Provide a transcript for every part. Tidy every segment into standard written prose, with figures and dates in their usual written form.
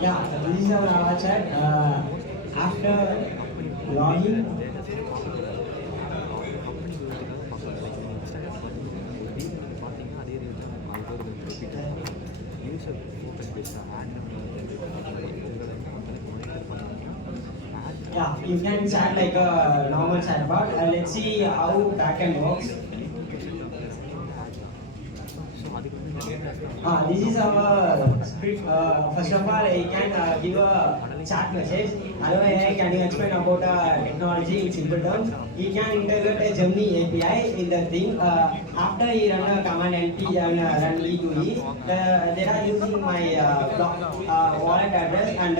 Yeah, this is our Avachat. After logging, yeah, you can chat like a normal chatbot. Let's see how backend works. This is our script. First of all, I can give a chat message. Hello AI, can you explain about technology in simple terms? You can integrate a Gemini API in the thing. After you run a command NT and run E2E, they are using my wallet address and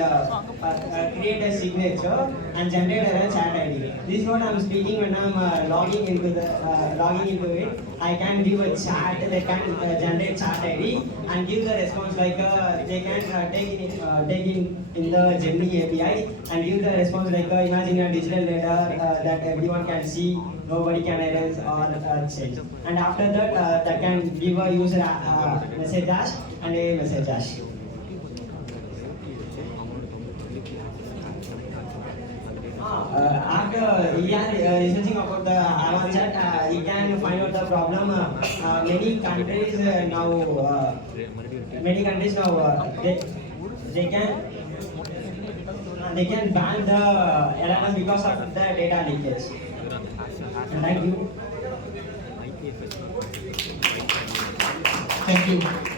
create a signature and generate a chat ID. This is what I'm speaking when I'm logging into it. I can give a chat. They can generate chat ID and give the response like they can take in the Gemini API and give the response like imagine a digital data that everyone can see, nobody can erase or change. And after that, that can give a user message hash and a message hash. After we are researching about the Avachat, we can find out the problem. Many countries now they can ban the LLM because of the data leakage. Thank you. Thank you.